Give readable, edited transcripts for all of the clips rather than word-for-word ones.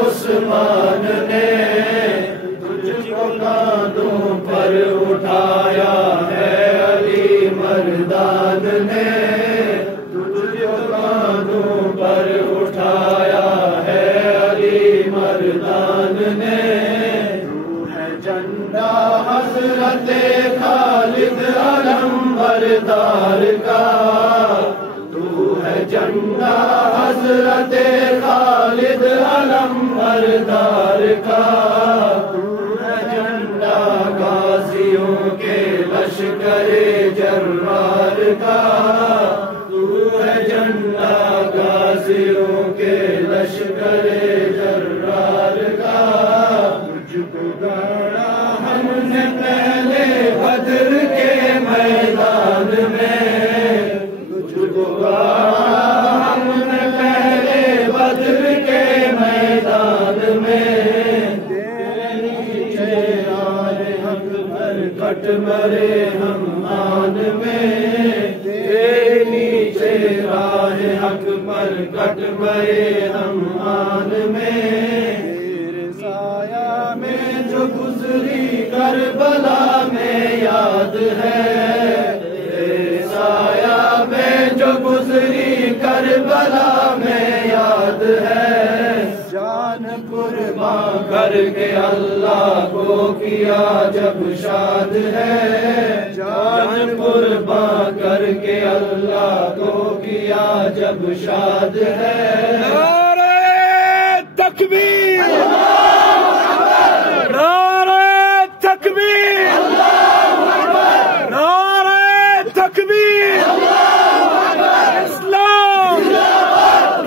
عثمان نے تجھ کو کاندھوں پر اٹھایا ہے، علی مردان نے تجھ کو کاندھوں پر اٹھایا ہے، علی مردان نے۔ تو ہے جھنڈا حضرت خالد علم بردار کا، تو ہے جھنڈا حضرت خالد علم بردار کا، تو ہے جھنڈا غازیوں کے لشکر جرار کا، تو ہے جھنڈا غازیوں کے لشکر جرار کا۔ تجھ کو گاڑا ہم نے پہلے بدر کے میدان میں، تجھ کو گاڑا ہم نے پہلے بدر کے میدان میں، تیرے نیچے راہ حق پر کٹ مرے ہم آن میں، تیرے نیچے راہ حق پر کٹ مرے ہم آن میں۔ تیرے سایہ میں جو گزری کربلا میں یاد ہے، تیرے سایہ میں جو گزری کربلا میں یاد ہے، جان قربان کر کے اللہ کو کیا جب شاد ہے، جان قربان کر کے اللہ کو کیا جب شاد ہے۔ نعرہ تکبیر، نعرہ تکبیر، نعرہ تکبیر، اسلام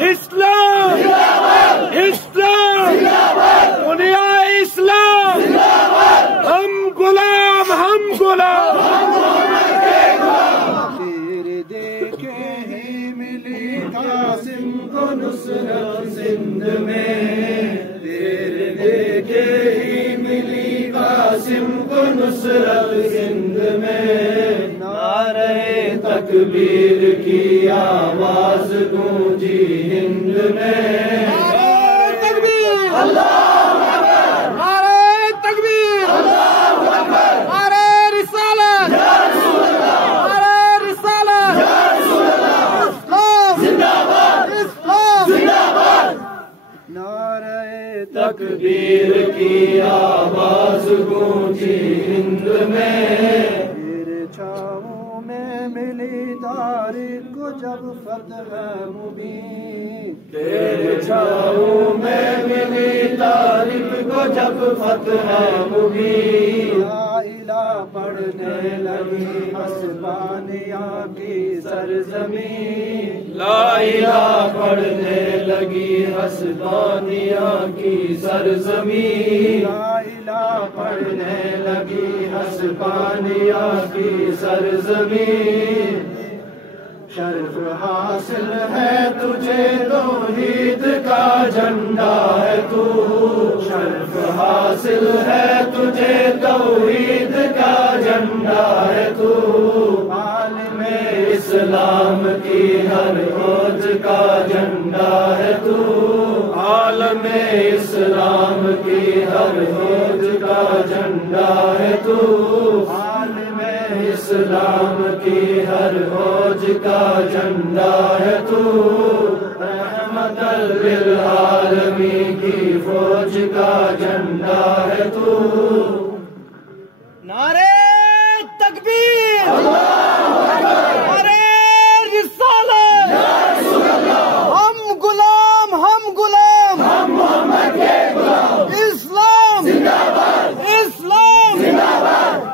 اسلام اسلام، دنیا اسلام، ہم غلام ہم غلام۔ تیرے دیکھے ہی ملی قاسم کو نصرت سندھ میں، تیرے دیکھے ہی ملی قاسم کو نصرت سندھ میں، نعرہ تکبیر کی آواز گونجی ہند میں، نعرہ تکبیر، اللہ اکبر، نعرہ تکبیر، اللہ اکبر، نعرہ رسالت، یا رسول اللہ، نعرہ رسالت، یا رسول اللہ، اسلام زندہ باد، اسلام زندہ باد۔ نعرہ تکبیر کی آواز گونجی ہند میں، تیرے چھاؤں میں ملی تاریخ کو جب فتح مبین، تیرے چھاؤں میں ملی تاریخ کو جب فتح مبین، لا الہ پڑھنے لگی اسبانیہ کی سرزمین، لا الہ پڑھنے لگی اسبانیہ کی سرزمین، لا الہ پڑھنے لگی اسبانیہ کی سرزمین۔ شرف حاصل ہے تجھے توحید کا جھنڈا ہے تو، شرف حاصل ہے تجھے توحید کا جھنڈا ہے تو، عالم اسلام کی ہر فوج کا جھنڈا ہے تو، عالم اسلام کی ہر فوج کا جھنڈا ہے تو، عالم اسلام کی ہر فوج کا جھنڈا ہے تو، رحمت للعالمین کی فوج کا جھنڈا ہے تو۔ نعرہ تکبیر، نعرہ رسالت، ہم غلام ہم غلام، ہم محمد کے غلام، اسلام زندہ باد، اسلام زندہ باد۔